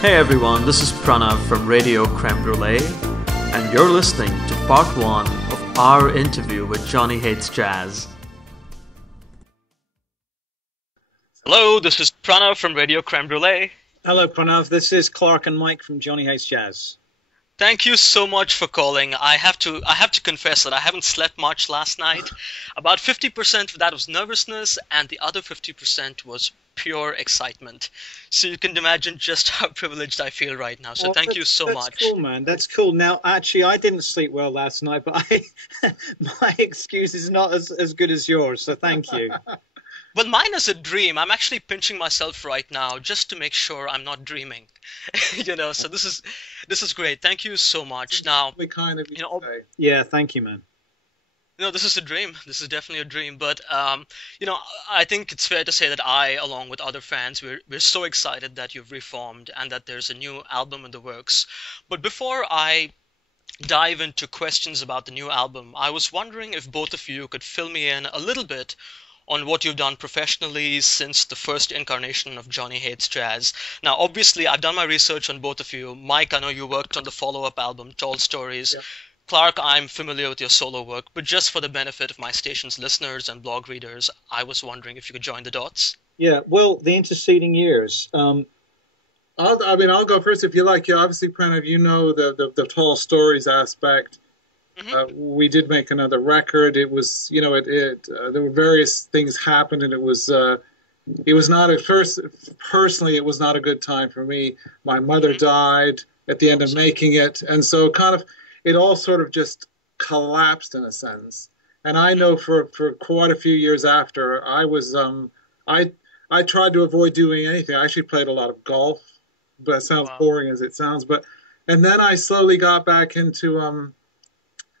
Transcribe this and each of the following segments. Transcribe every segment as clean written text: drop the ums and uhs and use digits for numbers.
Hey everyone, this is Pranav from Radio Creme Brulee, and you're listening to part one of our interview with Johnny Hates Jazz. Hello, this is Pranav from Radio Creme Brulee. Hello, Pranav. This is Clark and Mike from Johnny Hates Jazz. Thank you so much for calling. I have to confess that I haven't slept much last night. About 50% of that was nervousness, and the other 50% was pure excitement. So you can imagine just how privileged I feel right now. So thank you so much. That's cool, man. That's cool. Now, actually, I didn't sleep well last night, but my excuse is not as good as yours. So thank you. But mine is a dream. I'm actually pinching myself right now just to make sure I'm not dreaming. So this is great. Thank you so much. Now, kind of yeah, thank you, man. This is a dream. This is definitely a dream. But I think it's fair to say that I, along with other fans, we're so excited that you've reformed and that there's a new album in the works. But before I dive into questions about the new album, I was wondering if both of you could fill me in a little bit on what you've done professionally since the first incarnation of Johnny Hates Jazz. Now, obviously, I've done my research on both of you. Mike, I know you worked on the follow-up album, Tall Stories. Yeah. Clark, I'm familiar with your solo work, but just for the benefit of my station's listeners and blog readers, I was wondering if you could join the dots. Yeah, well, the interceding years. I'll go first if you like. You obviously, Pranav, you know the Tall Stories aspect. Mm-hmm. We did make another record. It was, there were various things happened, and it was not at first. Personally, it was not a good time for me. My mother died at the end of making it, and so it all sort of just collapsed in a sense. And I know for quite a few years after, I was I tried to avoid doing anything. I actually played a lot of golf, but it sounds boring as it sounds. And then I slowly got back into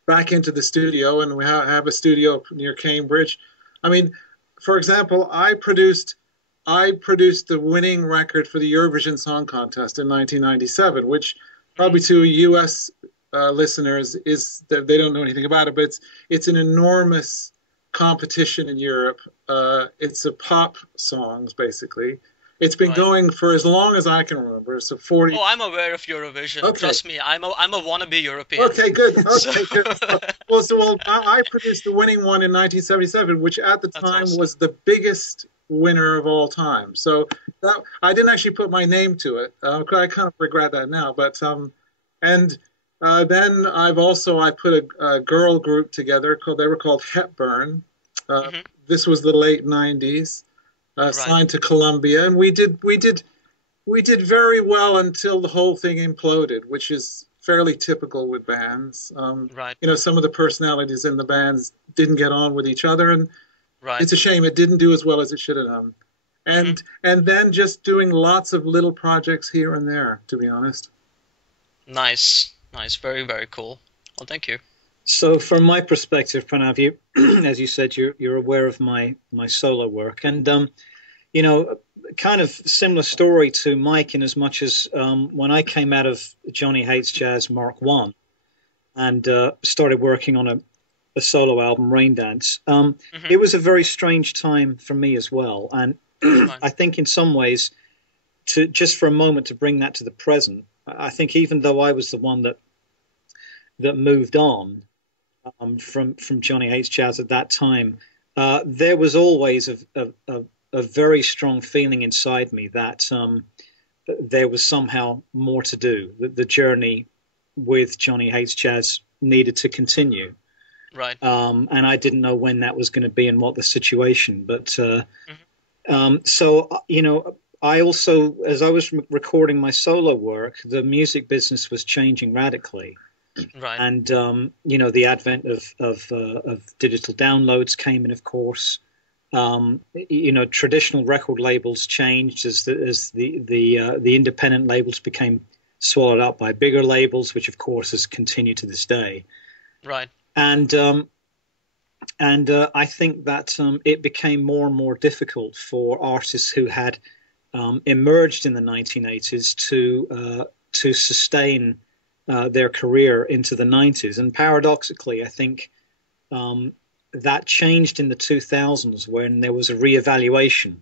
the studio, and we have a studio near Cambridge. I mean, for example, I produced the winning record for the Eurovision Song Contest in 1997, which probably to U.S. Listeners is that they don't know anything about it, but it's an enormous competition in Europe. It's a pop songs basically. It's been going for as long as I can remember. So 40. Oh, I'm aware of Eurovision. Okay. Trust me, I'm a wannabe European. Okay, good. Okay, good. Well, I produced the winning one in 1977, which at the time was the biggest winner of all time. So I didn't actually put my name to it. I kind of regret that now. But then I put a girl group together they were called Hepburn. This was the late 90s. Signed to Columbia, and we did very well until the whole thing imploded, which is fairly typical with bands. Some of the personalities in the bands didn't get on with each other, and it's a shame it didn't do as well as it should have done. And then just doing lots of little projects here and there, to be honest. Nice, very, very cool. Well, thank you. So from my perspective, Pranav, you, as you said, you're aware of my solo work, and kind of similar story to Mike in as much as when I came out of Johnny Hates Jazz Mark I and started working on a solo album, Rain Dance. It was a very strange time for me as well, and I think in some ways, just for a moment to bring that to the present, I think even though I was the one that moved on from Johnny Hates Jazz at that time, there was always a very strong feeling inside me that there was somehow more to do, that the journey with Johnny Hates Jazz needed to continue. Right. And I didn't know when that was going to be and what the situation. But so, I also, as I was recording my solo work, the music business was changing radically. Right. And the advent of digital downloads came in, of course. Traditional record labels changed as the independent labels became swallowed up by bigger labels, which of course has continued to this day. Right. And I think that it became more and more difficult for artists who had emerged in the 1980s to sustain their career into the 90s. And paradoxically, I think that changed in the 2000s when there was a reevaluation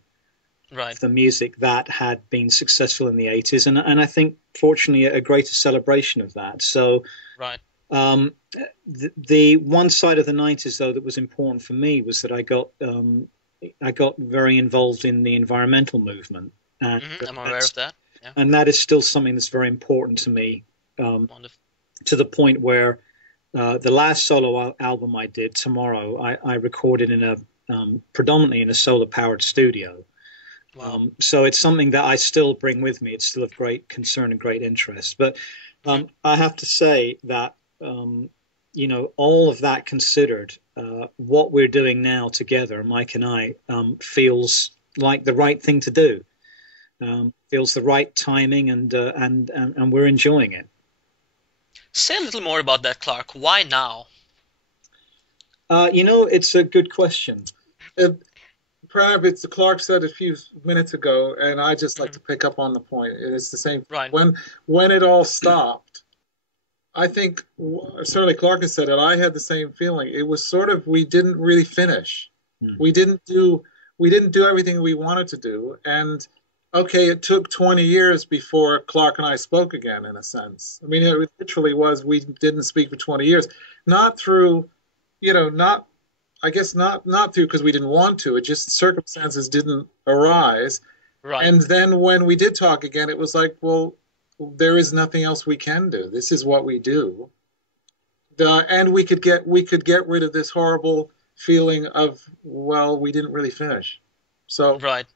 Right. the music that had been successful in the 80s, and I think fortunately a greater celebration of that. So Right. um, the one side of the 90s though that was important for me was that I got very involved in the environmental movement, and I'm aware of that. Yeah. that is still something that's very important to me, Wonderful. to the point where the last solo album I did, Tomorrow, I recorded in a predominantly in a solar powered studio. Wow. So it's something that I still bring with me. It's still of great concern and great interest. But I have to say that all of that considered, what we're doing now together, Mike and I, feels like the right thing to do. Feels the right timing, and we're enjoying it. Say a little more about that, Clark. Why now? It's a good question. Perhaps it's Clark said a few minutes ago, and I just like to pick up on the point. It's the same. Right. When it all stopped, I think certainly Clark has said it. I had the same feeling. It was sort of we didn't really finish. We didn't do everything we wanted to do, and okay, it took 20 years before Clark and I spoke again. In a sense, I mean, it literally was we didn't speak for 20 years, not through, not. I guess not through because we didn't want to. It just circumstances didn't arise. Right. And then when we did talk again, it was like, well, there is nothing else we can do. This is what we do. And we could get rid of this horrible feeling of, well, we didn't really finish. So Right.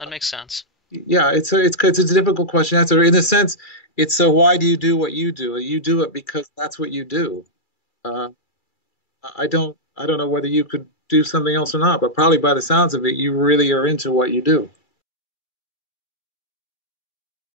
That makes sense. yeah, it's a difficult question to answer. In a sense, it's a why do you do what you do? You do it because that's what you do. I don't know whether you could do something else or not, but probably by the sounds of it, you really are into what you do.